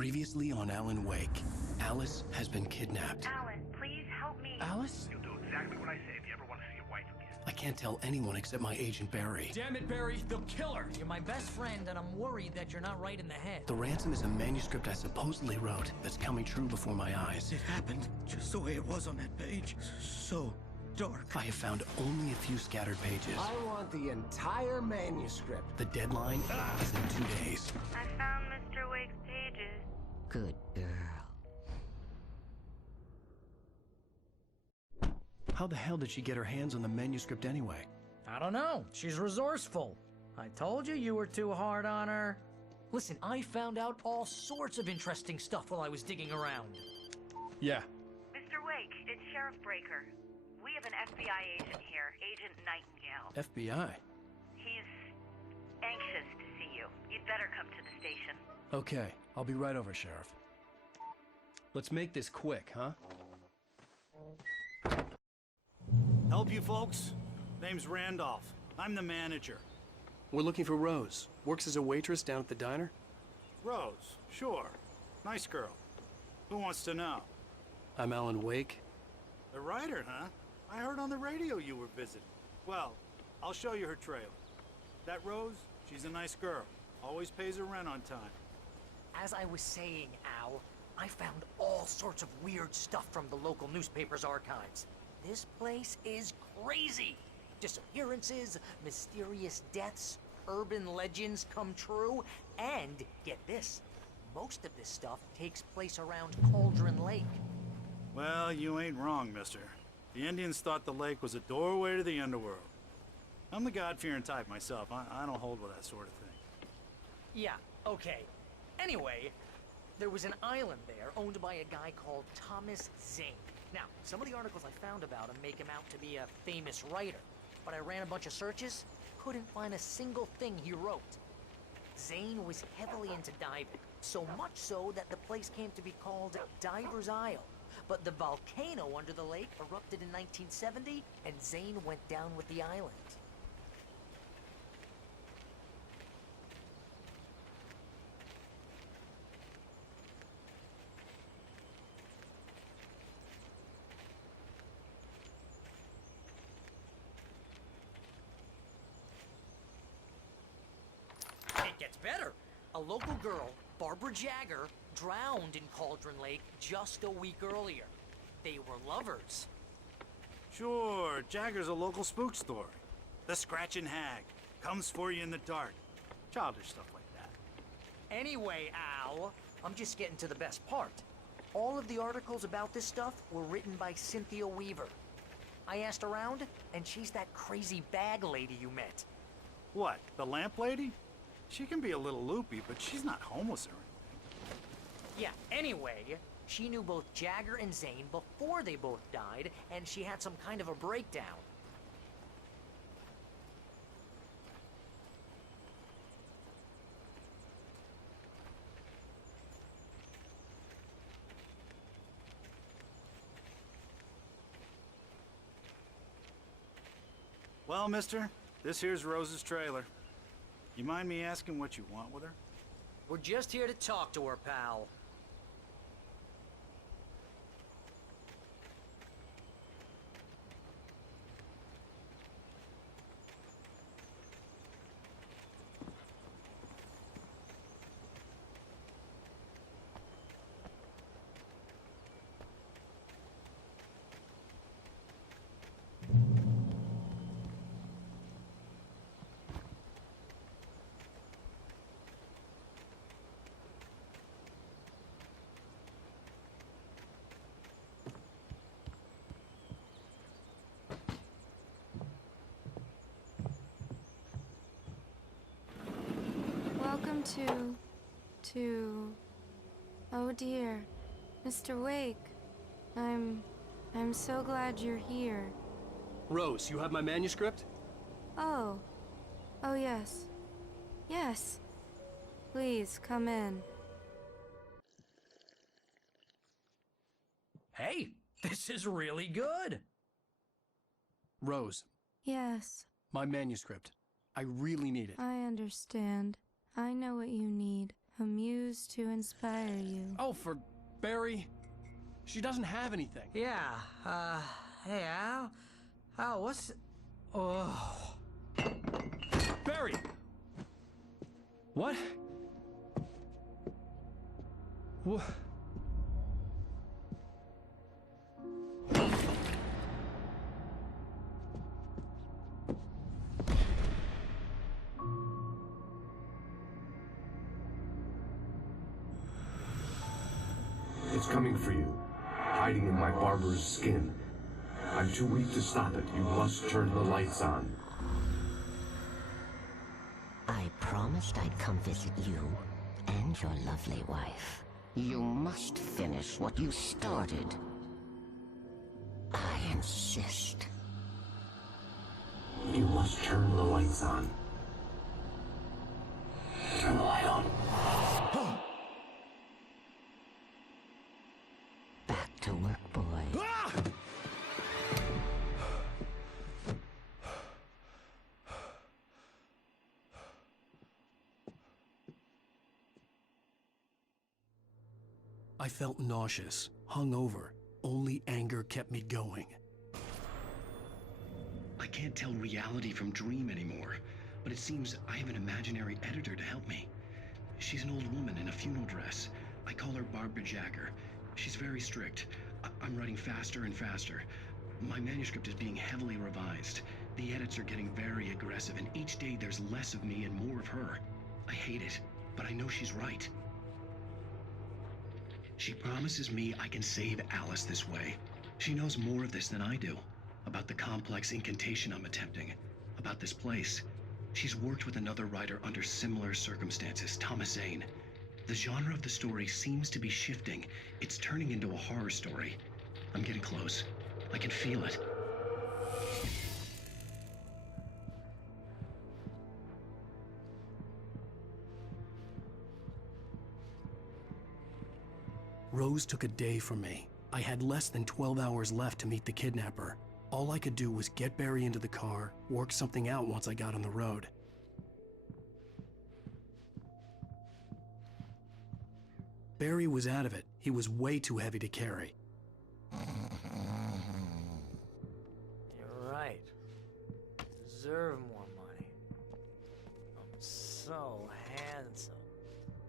Previously on Alan Wake, Alice has been kidnapped. Alan, please help me. Alice? You'll do exactly what I say if you ever want to see your wife again. I can't tell anyone except my agent Barry. Damn it, Barry, they'll kill her. You're my best friend, and I'm worried that you're not right in the head. The ransom is a manuscript I supposedly wrote that's coming true before my eyes. It happened just the way it was on that page. So dark. I have found only a few scattered pages. I want the entire manuscript. The deadline is in 2 days. I found Mr. Wake's pages. Good girl. How the hell did she get her hands on the manuscript anyway? I don't know. She's resourceful. I told you you were too hard on her. Listen, I found out all sorts of interesting stuff while I was digging around. Yeah. Mr. Wake, it's Sheriff Breaker. We have an FBI agent here, Agent Nightingale. FBI? He's anxious to see you. You'd better come to the station. Okay, I'll be right over, Sheriff. Let's make this quick, huh? Help you folks? Name's Randolph. I'm the manager. We're looking for Rose. Works as a waitress down at the diner. Rose, sure. Nice girl. Who wants to know? I'm Alan Wake. The writer, huh? I heard on the radio you were visiting. Well, I'll show you her trailer. That Rose, she's a nice girl. Always pays her rent on time. As I was saying, Al, I found all sorts of weird stuff from the local newspaper's archives. This place is crazy. Disappearances, mysterious deaths, urban legends come true, and get this, most of this stuff takes place around Cauldron Lake. Well, you ain't wrong, mister. The Indians thought the lake was a doorway to the underworld. I'm the God-fearing type myself. I don't hold with that sort of thing. Yeah, okay. Anyway, there was an island there owned by a guy called Thomas Zane. Now, some of the articles I found about him make him out to be a famous writer, but I ran a bunch of searches, couldn't find a single thing he wrote. Zane was heavily into diving, so much so that the place came to be called Diver's Isle. But the volcano under the lake erupted in 1970, and Zane went down with the island. It gets better. A local girl, Barbara Jagger, drowned in Cauldron Lake just a week earlier. They were lovers. Sure, Jagger's a local spook story. The Scratching Hag. Comes for you in the dark. Childish stuff like that. Anyway, Al, I'm just getting to the best part. All of the articles about this stuff were written by Cynthia Weaver. I asked around, and she's that crazy bag lady you met. What, the lamp lady? She can be a little loopy, but she's not homeless or anything. Yeah, anyway, she knew both Jagger and Zane before they both died, and she had some kind of a breakdown. Well, mister, this here's Rose's trailer. You mind me asking what you want with her? We're just here to talk to her, pal. Welcome to... Oh dear, Mr. Wake. I'm so glad you're here. Rose, you have my manuscript? Oh. Oh yes. Yes. Please, come in. Hey, this is really good. Rose, Yes, my manuscript. I really need it. I understand. I know what you need. a muse to inspire you. Oh, for Barry? She doesn't have anything. Yeah, hey, Al? Al, what's... Oh... Barry! What? What? It's coming for you, hiding in my barber's skin. I'm too weak to stop it. You must turn the lights on. I promised I'd come visit you and your lovely wife. You must finish what you started. I insist. You must turn the lights on. Turn the light on. Back to work, boy. I felt nauseous, hungover. Only anger kept me going. I can't tell reality from dream anymore, but it seems I have an imaginary editor to help me. She's an old woman in a funeral dress. I call her Barbara Jacker. She's very strict. I'm writing faster and faster. My manuscript is being heavily revised. The edits are getting very aggressive, and each day there's less of me and more of her. I hate it, but I know she's right. She promises me I can save Alice this way. She knows more of this than I do. About the complex incantation I'm attempting. About this place. She's worked with another writer under similar circumstances, Thomas Zane. The genre of the story seems to be shifting. It's turning into a horror story. I'm getting close. I can feel it. Rose took a day from me. I had less than 12 hours left to meet the kidnapper. All I could do was get Barry into the car, work something out once I got on the road. Barry was out of it. He was way too heavy to carry. You're right. Deserve more money. I'm so handsome.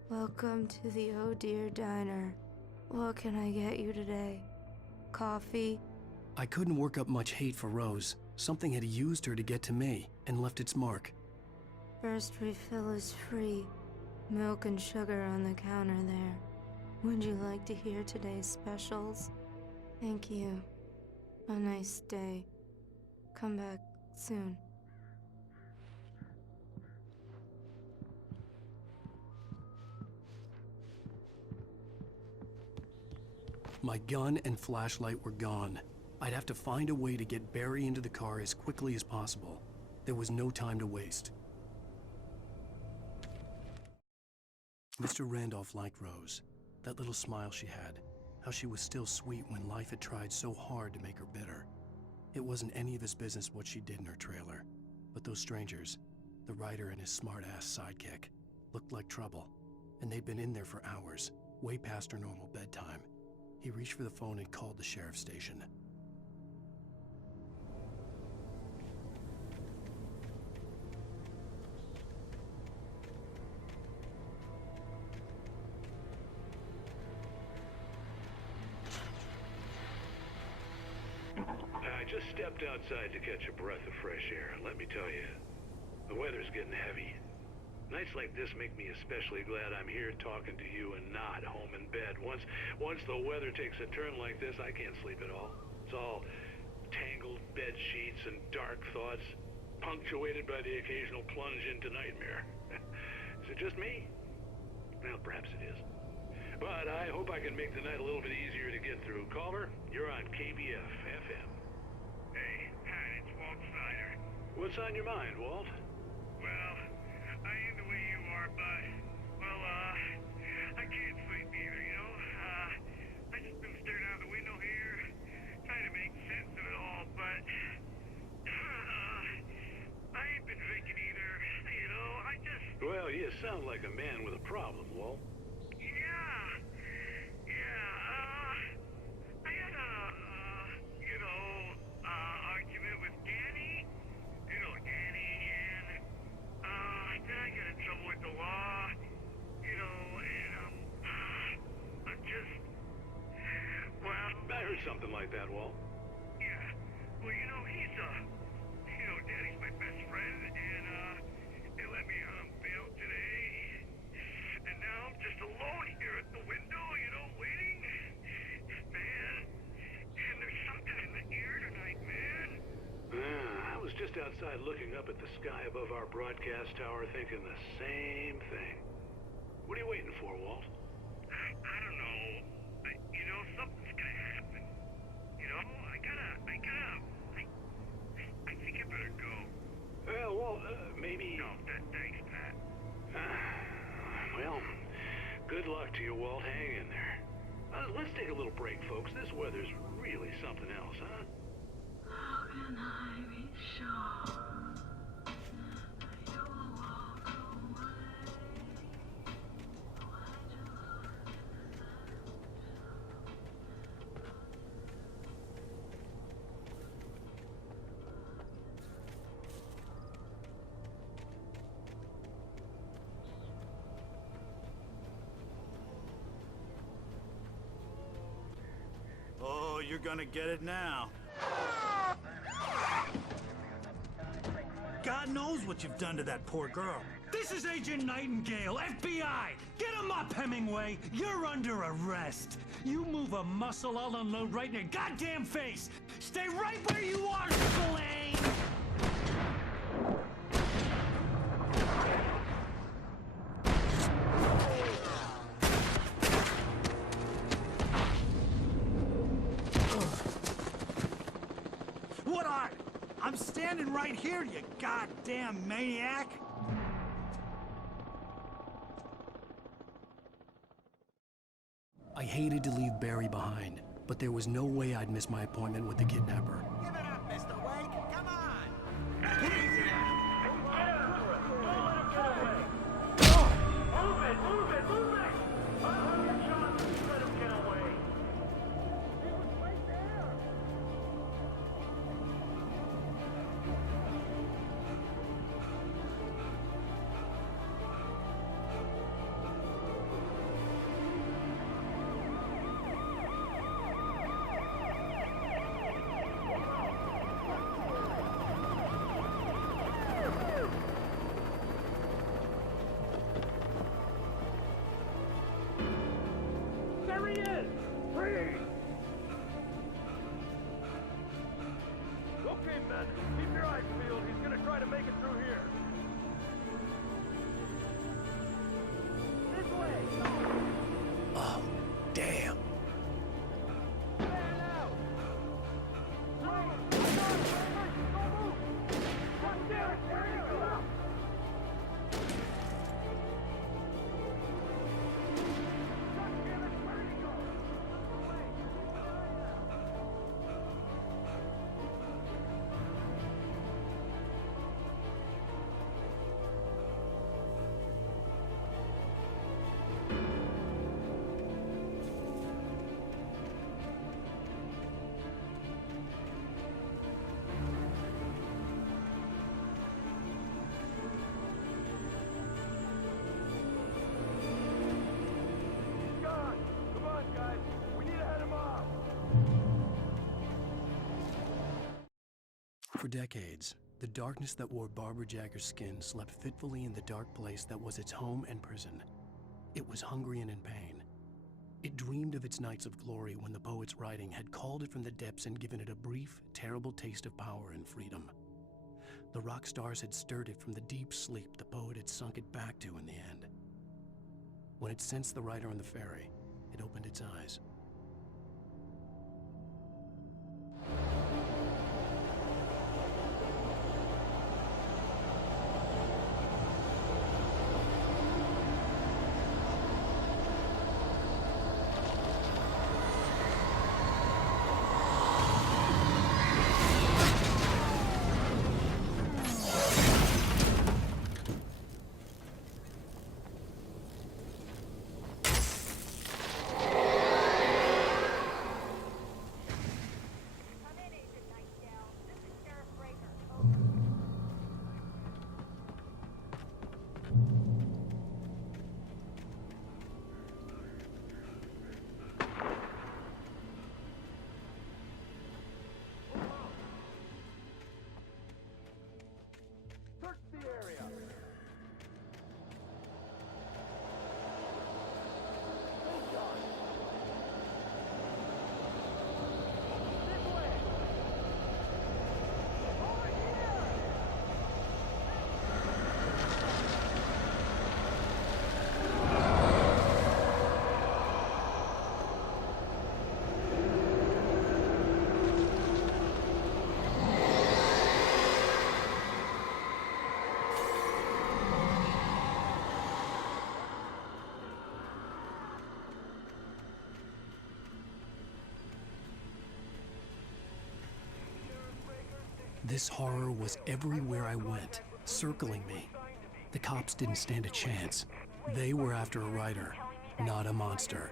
Welcome to the Oh Dear Diner. What can I get you today? Coffee? I couldn't work up much hate for Rose. Something had used her to get to me and left its mark. First refill is free. Milk and sugar on the counter there. Would you like to hear today's specials? Thank you. A nice day. Come back soon. My gun and flashlight were gone. I'd have to find a way to get Barry into the car as quickly as possible. There was no time to waste. Mr. Randolph liked Rose. That little smile she had. How she was still sweet when life had tried so hard to make her bitter. It wasn't any of his business what she did in her trailer. But those strangers, the writer and his smart-ass sidekick, looked like trouble. And they'd been in there for hours, way past her normal bedtime. He reached for the phone and called the sheriff's station. I just stepped outside to catch a breath of fresh air, and let me tell you, the weather's getting heavy. Nights like this make me especially glad I'm here talking to you and not home in bed. Once the weather takes a turn like this, I can't sleep at all. It's all tangled bed sheets and dark thoughts, punctuated by the occasional plunge into nightmare. Is it just me? Well, perhaps it is. But I hope I can make the night a little bit easier to get through. Caller, you're on KBF FM. Hey, Pat, it's Walt Snyder. What's on your mind, Walt? Well, I ain't the way you are, but, well, I can't sleep either, you know? I just been staring out the window here, trying to make sense of it all, but, I ain't been drinking either, you know? I just... Well, you sound like a man with a problem, Walt. I had a, argument with Danny. You know Danny, and, then I got in trouble with the law. I'm just, I heard something like that, Walt. yeah. Well, Danny's my best friend, and, they let me on bail today. And now I'm just alone here at the window, waiting. Man, and there's something in the air tonight, man. I was just outside looking up at the sky above our broadcast tower thinking the same thing. What are you waiting for, Walt? I don't know. Something's gonna happen. I think I better go. Well, Walt, maybe... No, thanks, Pat. Well, good luck to you, Walt. Hang in there. Let's take a little break, folks. This weather's really something else, huh? How can I be sure you will walk away? Oh, you're gonna get it now. God knows what you've done to that poor girl. This is Agent Nightingale, FBI! Get him up, Hemingway! You're under arrest! You move a muscle, I'll unload right in your goddamn face! Stay right where you are, Slane! What are you? I'm standing right here, you goddamn maniac! I hated to leave Barry behind, but there was no way I'd miss my appointment with the kidnapper. Give it up, Mr. Wake. Come on. Oh, damn. For decades, the darkness that wore Barbara Jagger's skin slept fitfully in the dark place that was its home and prison. It was hungry and in pain. It dreamed of its nights of glory when the poet's writing had called it from the depths and given it a brief, terrible taste of power and freedom. The rock stars had stirred it from the deep sleep the poet had sunk it back to in the end. When it sensed the writer on the ferry, it opened its eyes. This horror was everywhere I went, circling me. The cops didn't stand a chance. They were after a writer, not a monster.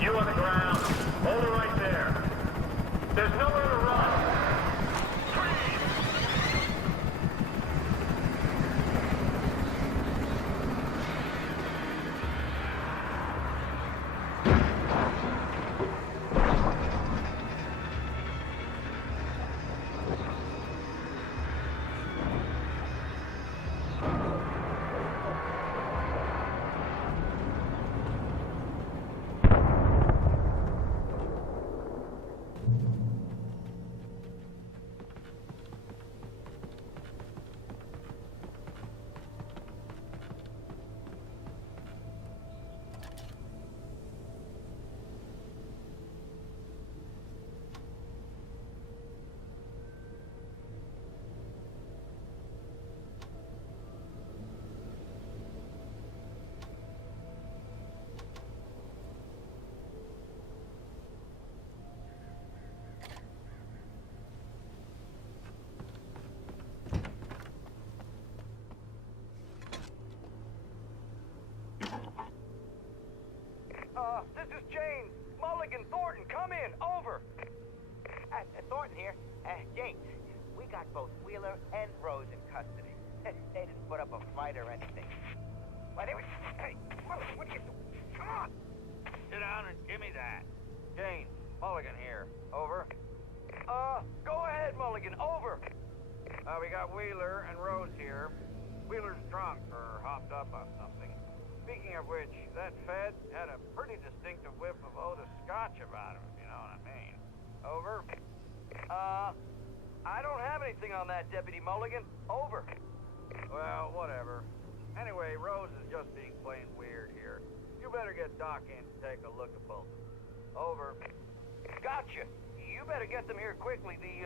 You on the ground. Hold it right there. There's nowhere to run. This is Jane. Mulligan, Thornton, come in. Over. Thornton here. James, we got both Wheeler and Rose in custody. They didn't put up a fight or anything. Why, they were... Hey, what are you doing? Come on. Sit down and give me that. Jane, Mulligan here. Over. Go ahead, Mulligan. Over. We got Wheeler and Rose here. Wheeler's drunk or hopped up on something. Speaking of which, that Fed had a pretty distinctive whiff of Otis Scotch about him, if you know what I mean. Over. I don't have anything on that, Deputy Mulligan. Over. Well, whatever. Anyway, Rose is just being plain weird here. You better get Doc in to take a look at both of them. Over. Gotcha. You better get them here quickly. The,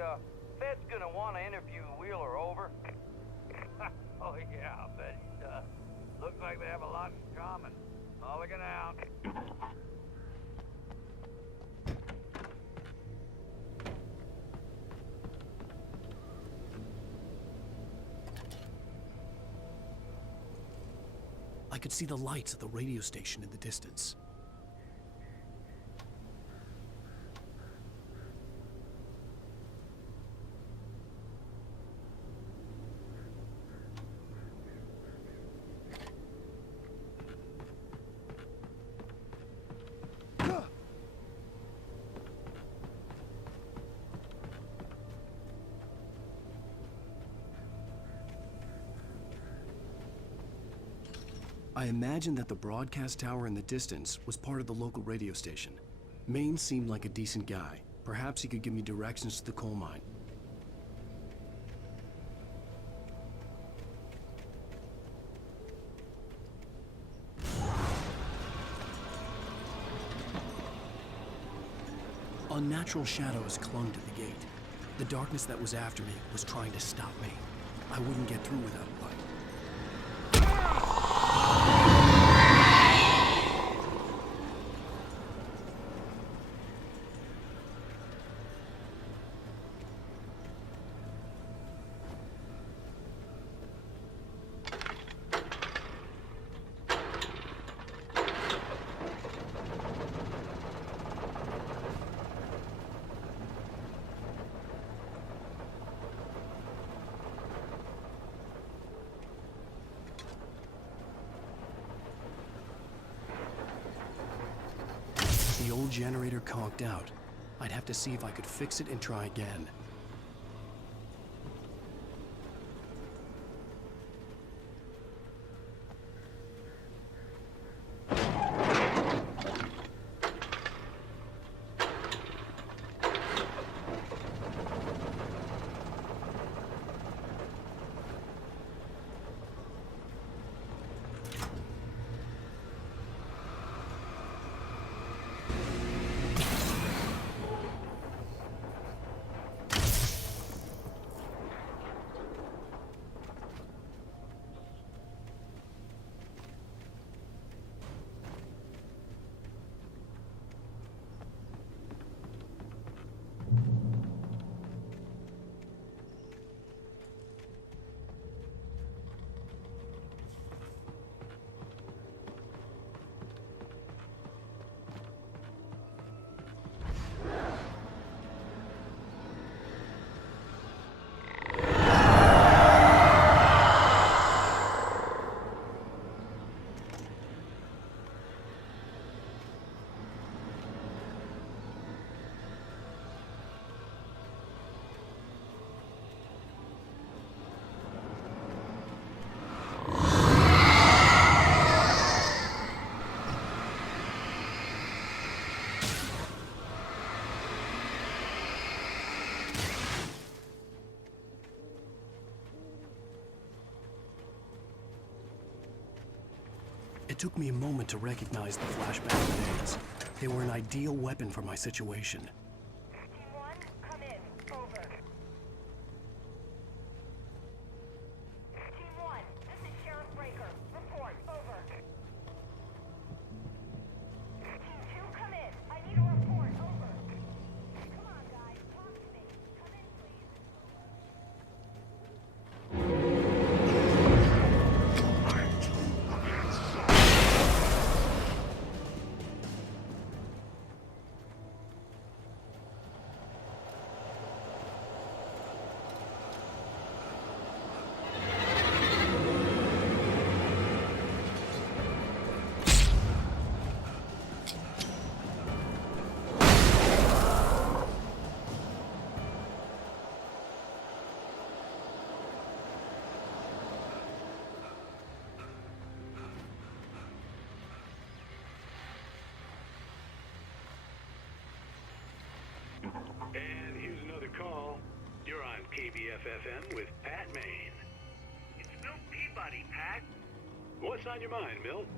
Fed's gonna want to interview Wheeler. Over. Oh, yeah, I'll bet he does. Looks like they have a lot in common. Mulligan out. I could see the lights of the radio station in the distance. I imagined that the broadcast tower in the distance was part of the local radio station. Maine seemed like a decent guy. Perhaps he could give me directions to the coal mine. Unnatural shadows clung to the gate. The darkness that was after me was trying to stop me. I wouldn't get through without a light. The old generator conked out. I'd have to see if I could fix it and try again. took me a moment to recognize the flashback grenades. They were an ideal weapon for my situation. Team 1, come in. Over. Team 1, this is Sheriff Breaker. Report. Over. Team 2, come in. I need a report. Over. Come on, guys. Talk to me. Come in, please. And here's another call. You're on KBFFM with Pat Maine. It's Milt Peabody, Pat. What's on your mind, Milt?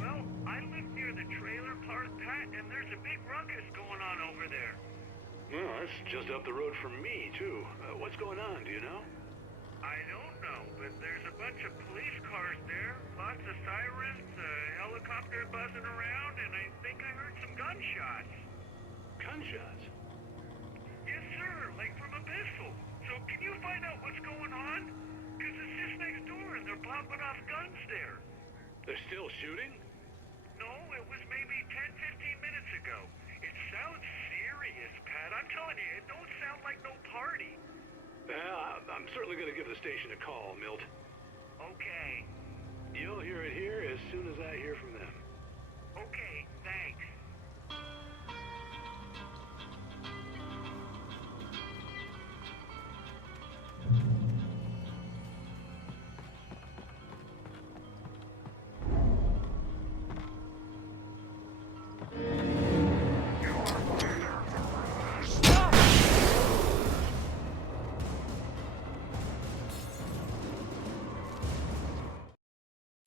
Well, I live near the trailer park, Pat, and there's a big ruckus going on over there. Well, that's just up the road from me, too. What's going on, do you know? I don't know, but there's a bunch of police cars there, lots of sirens, a helicopter buzzing around, and I think I heard some gunshots. Gunshots? Yes, sir, like from a pistol. So can you find out what's going on? Because it's just next door and they're popping off guns there. They're still shooting? No, it was maybe 10, 15 minutes ago. It sounds serious, Pat. I'm telling you, it don't sound like no party. Well, I'm certainly going to give the station a call, Milt. Okay. You'll hear it here as soon as I hear from them. Okay, thanks.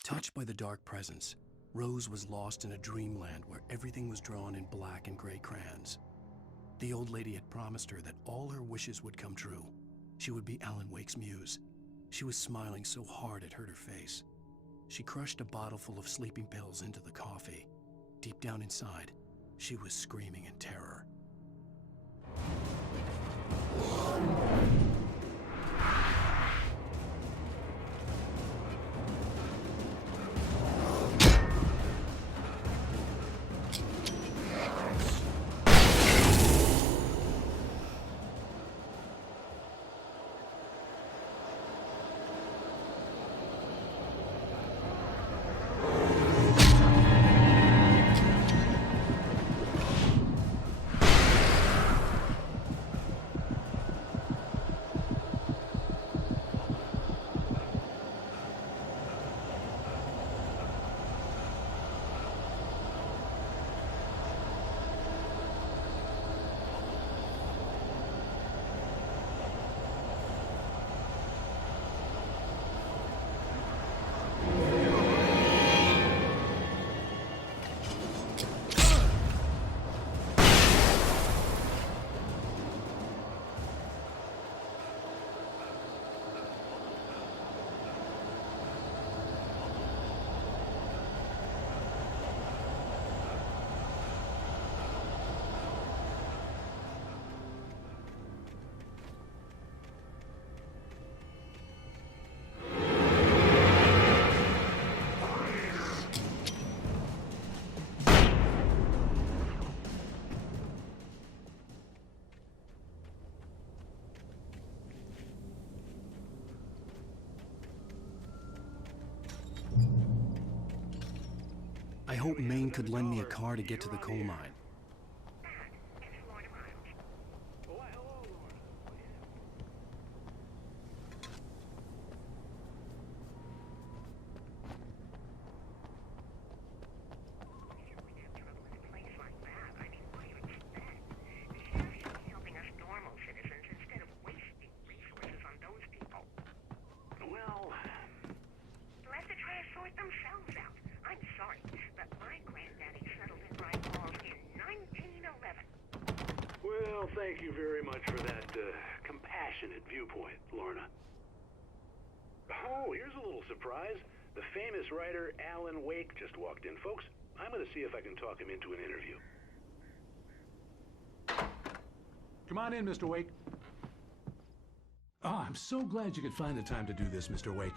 Touched by the dark presence, Rose was lost in a dreamland where everything was drawn in black and gray crayons. The old lady had promised her that all her wishes would come true. She would be Alan Wake's muse. She was smiling so hard it hurt her face. She crushed a bottle full of sleeping pills into the coffee. Deep down inside, she was screaming in terror. I hope Maine could lend me a car to get to the coal mine. Themselves out. I'm Well, thank you very much for that compassionate viewpoint, Lorna. Oh, here's a little surprise. The famous writer Alan Wake just walked in. Folks, I'm going to see if I can talk him into an interview. Come on in, Mr. Wake. Oh, I'm so glad you could find the time to do this, Mr. Wake.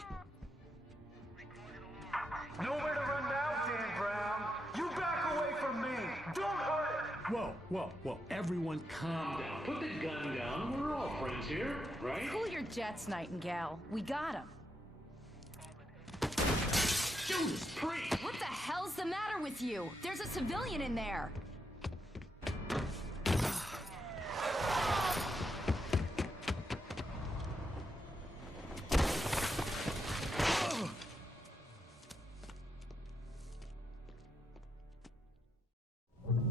Nowhere to run now, Dan Brown. You back away from me. Don't hurt it. Whoa, whoa, whoa. Everyone calm down. Put the gun down. We're all friends here, right? Cool your jets, Nightingale. We got him. Judas Priest! What the hell's the matter with you? There's a civilian in there.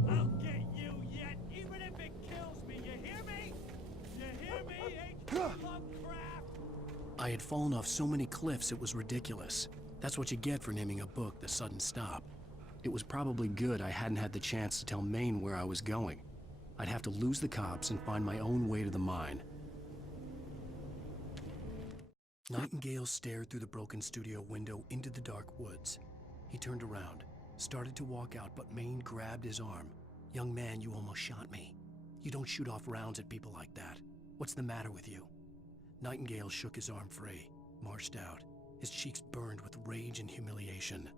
I'll get you yet, even if it kills me. You hear me? You hear me, Lovecraft? I had fallen off so many cliffs it was ridiculous. That's what you get for naming a book The Sudden Stop. It was probably good I hadn't had the chance to tell Maine where I was going. I'd have to lose the cops and find my own way to the mine. Nightingale stared through the broken studio window into the dark woods. He turned around, started to walk out, but Maine grabbed his arm. "Young man, you almost shot me. You don't shoot off rounds at people like that. What's the matter with you?" Nightingale shook his arm free, marched out. His cheeks burned with rage and humiliation.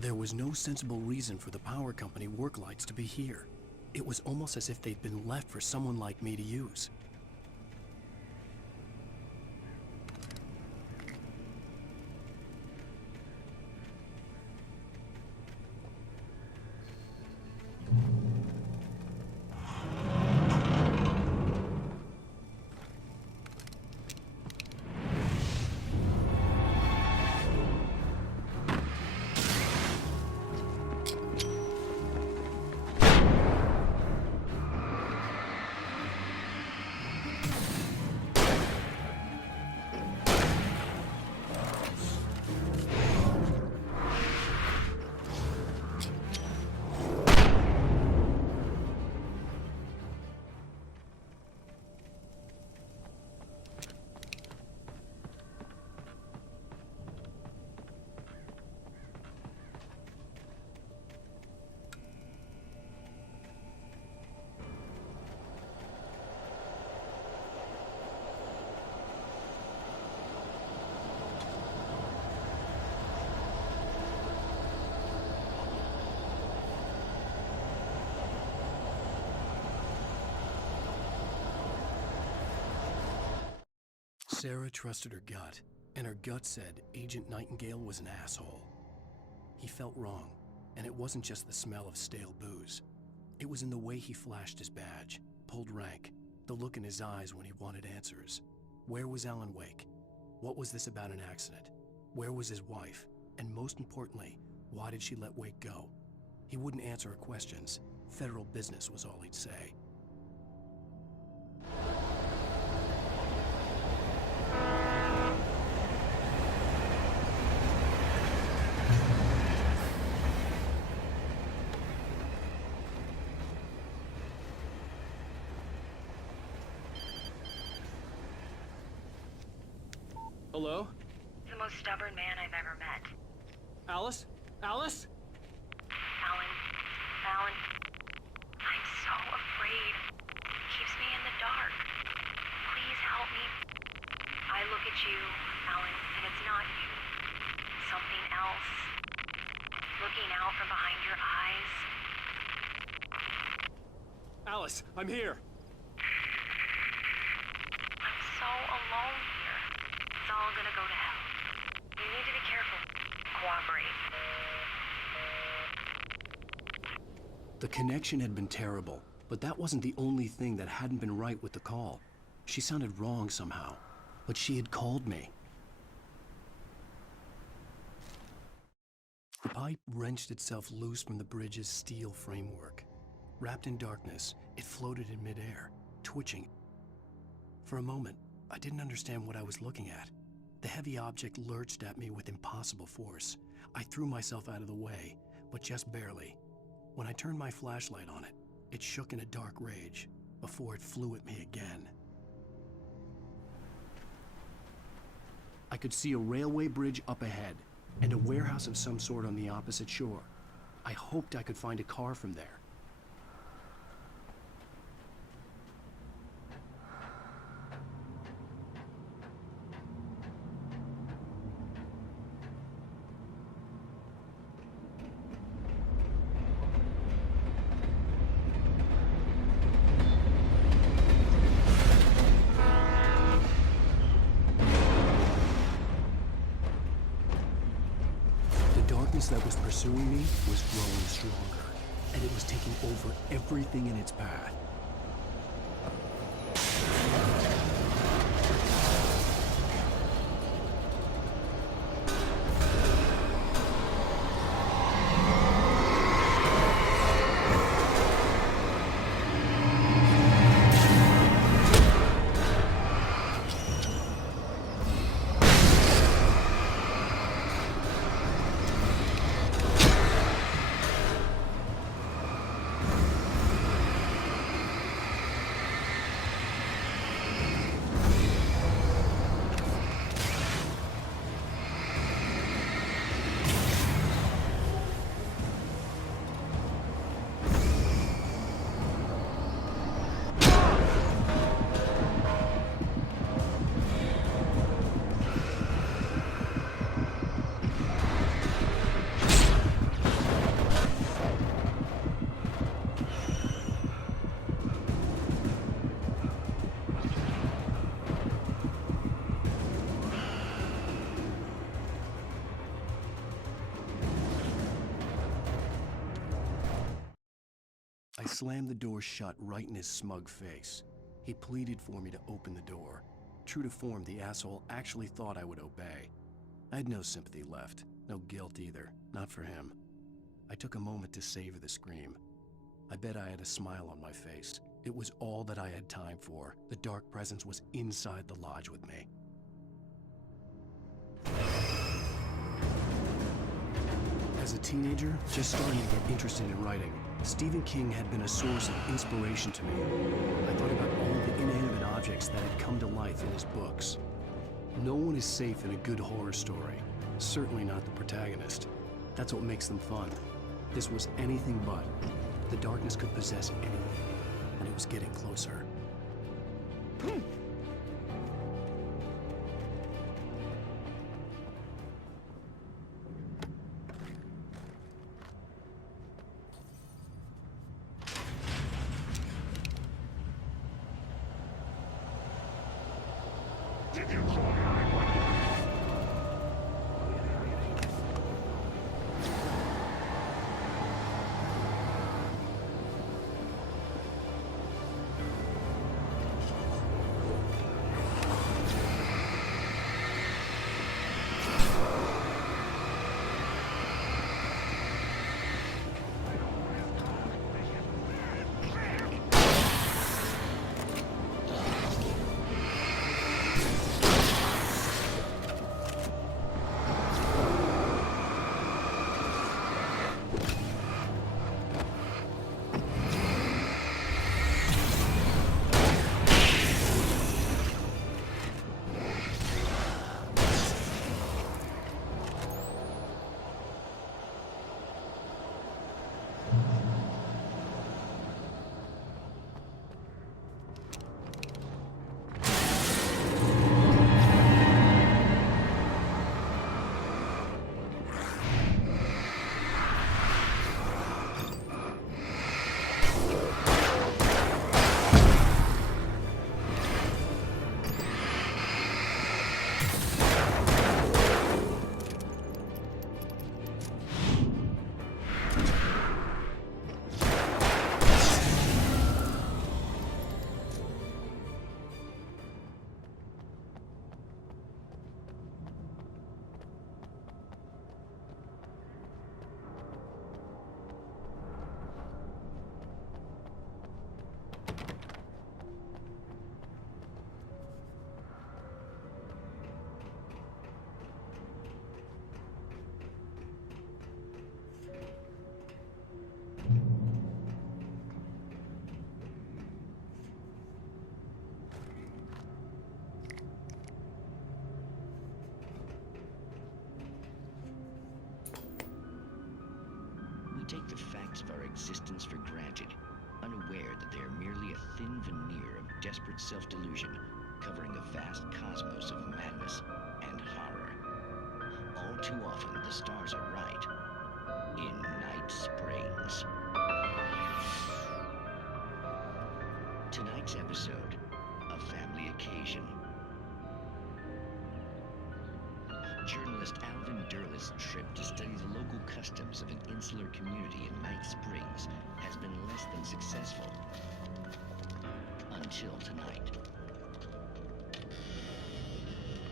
There was no sensible reason for the power company work lights to be here. It was almost as if they'd been left for someone like me to use. Sarah trusted her gut, and her gut said Agent Nightingale was an asshole. He felt wrong, and it wasn't just the smell of stale booze. It was in the way he flashed his badge, pulled rank, the look in his eyes when he wanted answers. Where was Alan Wake? What was this about an accident? Where was his wife? And most importantly, why did she let Wake go? He wouldn't answer her questions. Federal business was all he'd say. Hello? The most stubborn man I've ever met. Alice? Alice? Alan, I'm so afraid. It keeps me in the dark. Please help me. I look at you, Alan, and it's not you. Something else. Looking out from behind your eyes. Alice, I'm here. I'm so alone here. It's all gonna go to hell. You need to be careful. Cooperate. The connection had been terrible, but that wasn't the only thing that hadn't been right with the call. She sounded wrong somehow, but she had called me. The pipe wrenched itself loose from the bridge's steel framework. Wrapped in darkness, it floated in midair, twitching. For a moment, I didn't understand what I was looking at. The heavy object lurched at me with impossible force. I threw myself out of the way, but just barely. When I turned my flashlight on it, it shook in a dark rage before it flew at me again. I could see a railway bridge up ahead and a warehouse of some sort on the opposite shore. I hoped I could find a car from there. That was pursuing me was growing stronger, and it was taking over everything in its path. I slammed the door shut right in his smug face. He pleaded for me to open the door. True to form, the asshole actually thought I would obey. I had no sympathy left, no guilt either, not for him. I took a moment to savor the scream. I bet I had a smile on my face. It was all that I had time for. The dark presence was inside the lodge with me. As a teenager, just starting to get interested in writing, Stephen King had been a source of inspiration to me. I thought about all the inanimate objects that had come to life in his books. No one is safe in a good horror story. Certainly not the protagonist. That's what makes them fun. This was anything but. The darkness could possess anything, and it was getting closer. take the facts of our existence for granted, unaware that they are merely a thin veneer of desperate self-delusion, covering a vast cosmos of madness and horror. All too often, the stars are right. In Night Springs. Tonight's episode, a family occasion. Journalist Alvin Derleth's trip to study the local customs of an insular community in Night Springs has been less than successful. Until tonight.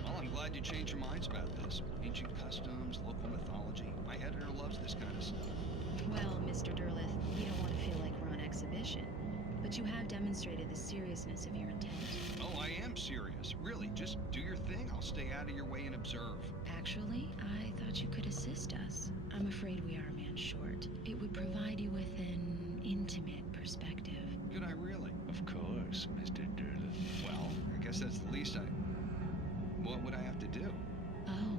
Well, I'm glad you changed your minds about this. Ancient customs, local mythology. My editor loves this kind of stuff. Well, Mr. Derleth, we don't want to feel like we're on exhibition. But you have demonstrated the seriousness of your intent. Oh, I am serious. Really, just do your thing. I'll stay out of your way and observe. Actually, I thought you could assist us. I'm afraid we are a man short. It would provide you with an intimate perspective. Could I really? Of course, Mr. Derleth. Well, I guess that's the least What would I have to do? Oh,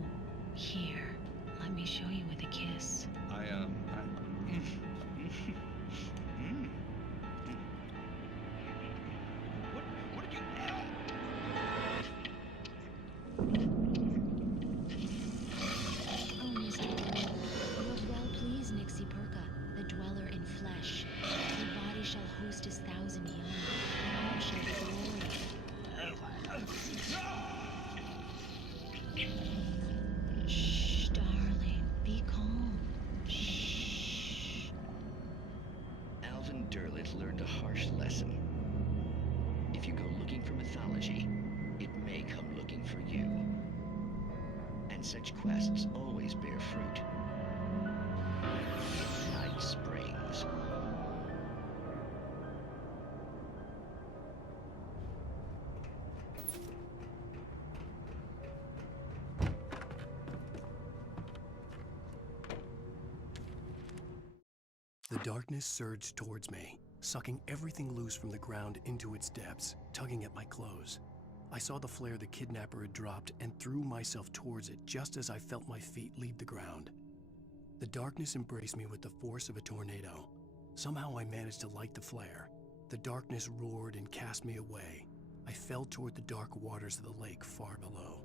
here. Let me show you with a kiss. What did you... Oh, Mr. Derleth, you have well pleased Nixie Perka, the dweller in flesh. Your body shall host his 1,000 young, and all shall be glory. Shh, darling, be calm. Shh. Alvin Derleth learned a harsh lesson. If you go looking for mythology, it may come looking for you. And such quests always bear fruit. Night Springs. The darkness surged towards me, sucking everything loose from the ground into its depths, tugging at my clothes. I saw the flare the kidnapper had dropped and threw myself towards it just as I felt my feet leave the ground. The darkness embraced me with the force of a tornado. Somehow I managed to light the flare. The darkness roared and cast me away. I fell toward the dark waters of the lake far below.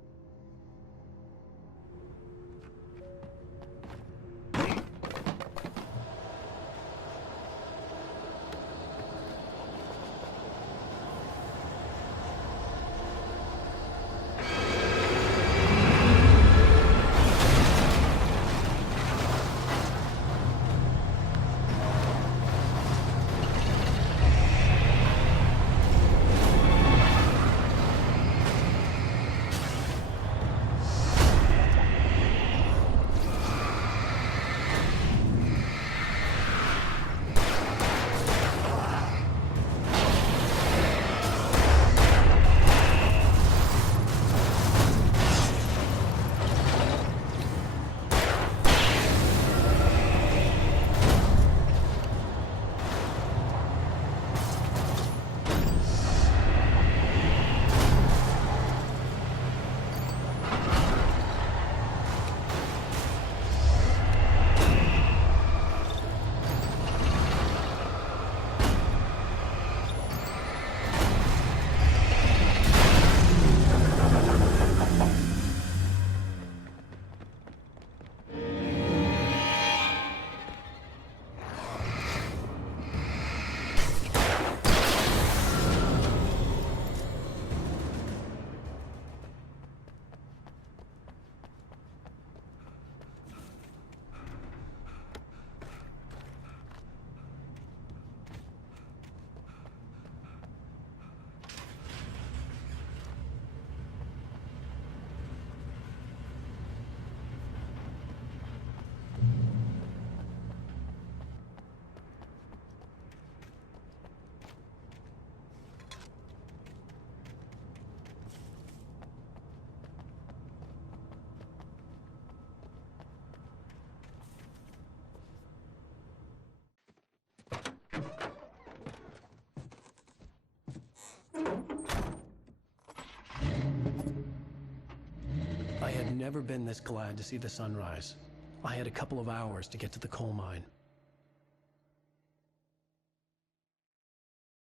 I had never been this glad to see the sunrise. I had a couple of hours to get to the coal mine.